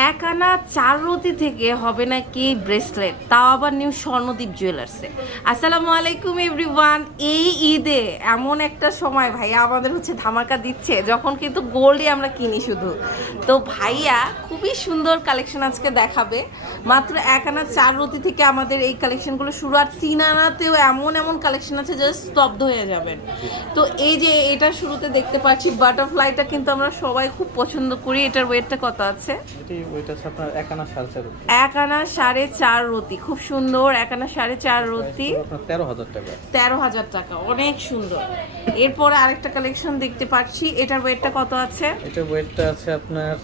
এক আনা চার রতি থেকে হবে নাকি ব্রেসলেট? তাও আবার নিউ স্বর্ণদ্বীপ জুয়েলার্সে আসসালামু আলাইকুম এভরিওয়ান এই ঈদে এমন একটা সময় ভাইয়া আমাদের হচ্ছে ধামাকা দিচ্ছে, যখন কিন্তু গোল্ডই আমরা কিনি শুধু। তো ভাইয়া খুবই সুন্দর কালেকশন আজকে দেখাবে। মাত্র এক আনা চার রতি থেকে আমাদের এই কালেকশনগুলো শুরু, আর তিন আনাতেও এমন এমন কালেকশন আছে যে স্তব্ধ হয়ে যাবেন। তো এই যে এটা শুরুতে দেখতে পাচ্ছি বাটারফ্লাইটা কিন্তু আমরা সবাই খুব পছন্দ করি। এটার ওয়েটটা কত আছে? ওইটা আপনার এক আনা সাড়ে চার এক আনা সাড়ে চার রতি খুব সুন্দর এক আনা সাড়ে চার রতি তেরো হাজার টাকা। তেরো হাজার টাকা অনেক সুন্দর। এরপরে আরেকটা কালেকশন দেখতে পাচ্ছি এটার ওয়েটটা কত আছে? এটার ওয়েটটা আছে আপনার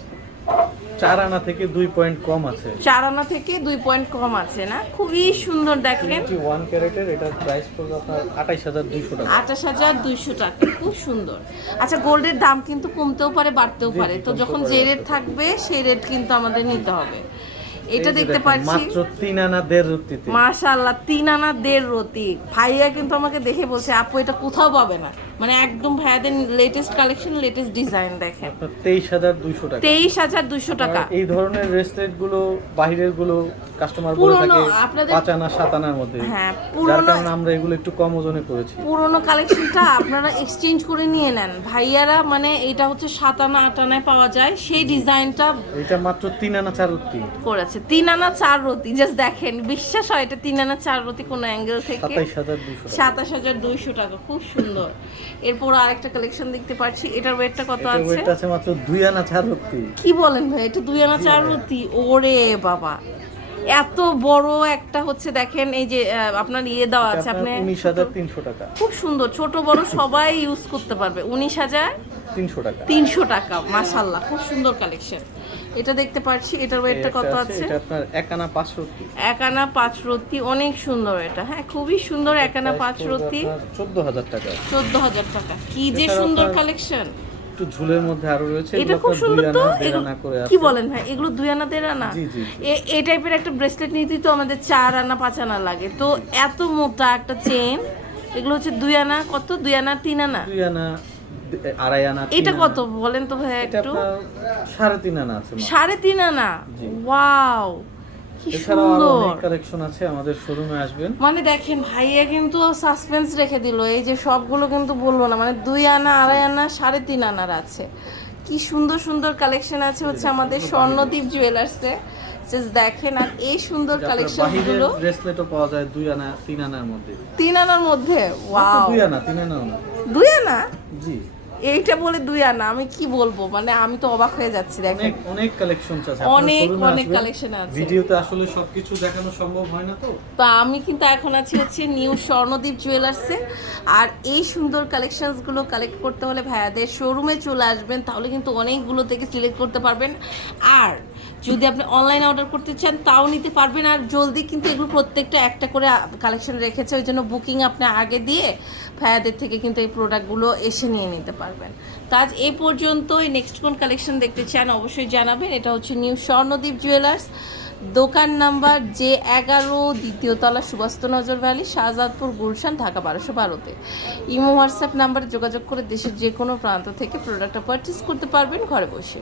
চার আনা থেকে দুই পয়েন্ট কম আছে। চার আনা থেকে দুই পয়েন্ট কম আছে না? খুবই সুন্দর দেখেন। ওয়ান ক্যারেটের এটার প্রাইস পড়বে আপনার আঠাশ হাজার দুইশো টাকা। আঠাশ হাজার দুইশো টাকা খুব সুন্দর। আচ্ছা গোল্ডের দাম কিন্তু কমতেও পারে বাড়তেও পারে। তো যখন যে রেট থাকবে সেই রেট কিন্তু আমাদের নিতে হবে। এটা দেখতে পাচ্ছি। মাত্র তিন আনা দেড় রতিতে মাশাআল্লাহ তিন আনা দেড় রতি ভাইয়া কিন্তু আমাকে দেখে বলছে আপু এটা কোথাও পাবে না? মানে একদম ভাইয়াদের লেটেস্ট কালেকশন লেটেস্ট ডিজাইন দেখেন। তেইশ হাজার দুইশো টাকা। তেইশ হাজার দুশো টাকা। এই ধরনের রেস্টলেটগুলো বাহিরেরগুলো কাস্টমার বলে থাকে পাঁচ আনা সাত আনার মধ্যে। হ্যাঁ যার কারণে আমরা এগুলো একটু কম ওজনে করেছি। পুরোনো কালেকশনটা আপনারা এক্সচেঞ্জ করে নিয়ে নেন। ভাইয়ারা মানে এটা হচ্ছে সাত আনা আট আনায় পাওয়া যায়। সেই ডিজাইনটা এটা মাত্র তিন আনা চার রুটি করেছে। তিন আনা চার রতি জাস্ট দেখেন বিশ্বাস হয় এটা তিন আনা চার রতি কোনো অ্যাঙ্গেল থেকে। সাতাশ হাজার দুইশো টাকা। খুব সুন্দর। এরপর আরেকটা কালেকশন দেখতে পাচ্ছি। এটার ওয়েটটা কত আছে? ওয়েট আছে মাত্র দুই আনা চার রুটি কি বলেন ভাই এটা দুই আনা চার রতি? ওরে বাবা। এত বড় একটা হচ্ছে দেখেন এই যে আপনার ইয়ে দেওয়া আছে আপনি উনিশ হাজার তিনশো টাকা। খুব সুন্দর ছোট বড় সবাই ইউজ করতে পারবে। উনিশ হাজার তিনশো টাকা। তিনশো টাকা মাসাল্লাহ খুব সুন্দর কালেকশন এটা দেখতে পাচ্ছি এটার ওয়েটটা কত আছে এটা আপনার এক আনা পাঁচ রত্তি এক আনা পাঁচ রতি অনেক সুন্দর এটা। হ্যাঁ খুবই সুন্দর এক আনা পাঁচ রত্তি চোদ্দ হাজার টাকা। চোদ্দ হাজার টাকা কি যে সুন্দর কালেকশন একটু ঝুলের মধ্যে আরও রয়েছে এটা খুব সুন্দর তো? কি বলেন ভাই? এগুলো দুই আনা দেড় আনা? এই টাইপের একটা ব্রেসলেট নিতেই তো আমাদের চার আনা পাঁচ আনা লাগে। তো এত মোটা একটা চেন এগুলো হচ্ছে দুই আনা কত? দুই আনা তিন আনা? দুই আনা আড়াই আনা এটা কত? বলেন তো ভাই একটু। সাড়ে তিন আনা আছে সাড়ে তিন আনা। ওয়াও! এছাড়াও আরও অনেক কালেকশন আছে আমাদের শোরুমে আসবেন। মানে দেখেন ভাইয়া কিন্তু সাসপেন্স রেখে দিল। এই যে সবগুলো কিন্তু বলব না মানে দুই আনা আড়াই আনা সাড়ে তিন আনার আছে। কি সুন্দর সুন্দর কালেকশন আছে হচ্ছে আমাদের স্বর্ণদ্বীপ জুয়েলার্সে জাস্ট দেখেন আর এই সুন্দর কালেকশনগুলো ব্রেসলেটও পাওয়া যায় দুই আনা তিন আনার মধ্যে। তিন আনার মধ্যে ওয়াও দুই আনা তিন আনাও দুই আনা? জি। এইটা বলে দুই আনা আমি কি বলব? মানে আমি তো অবাক হয়ে যাচ্ছি দেখেন। অনেক অনেক কালেকশন আছে। অনেক, অনেক কালেকশন আছে। ভিডিওতে আসলে সবকিছু দেখানো সম্ভব হয় না তো? তো আমি কিন্তু এখন আছি হচ্ছে নিউ স্বর্ণদীপ জুয়েলার্সে আর এই সুন্দর কালেকশনসগুলো কালেক্ট করতে হলে ভাইয়াদের শোরুমে চলে আসবেন তাহলে কিন্তু অনেকগুলো থেকে সিলেক্ট করতে পারবেন। আর যদি আপনি অনলাইন অর্ডার করতে চান, তাও নিতে পারবেন। আর জলদি কিন্তু এগুলো প্রত্যেকটা একটা করে কালেকশন রেখেছে, ওই জন্য বুকিং আপনি আগে দিয়ে ভাইয়াদের থেকে কিন্তু এই প্রোডাক্টগুলো এসে নিয়ে নিতে পারবেন। তো আজ এই পর্যন্তই। নেক্সট কোন কালেকশন দেখতে চান অবশ্যই জানাবেন। এটা হচ্ছে নিউ স্বর্ণদ্বীপ জুয়েলার্স দোকান নাম্বার জে এগারো, দ্বিতীয় তলা সুবাস্ত নজর ভ্যালি শাহজাদপুর, গুলশান, ঢাকা, বারোশো বারোতে। ইমো, হোয়াটসঅ্যাপ নাম্বারে যোগাযোগ করে দেশের যে কোনো প্রান্ত থেকে প্রোডাক্টটা পারচেস করতে পারবেন, ঘরে বসে।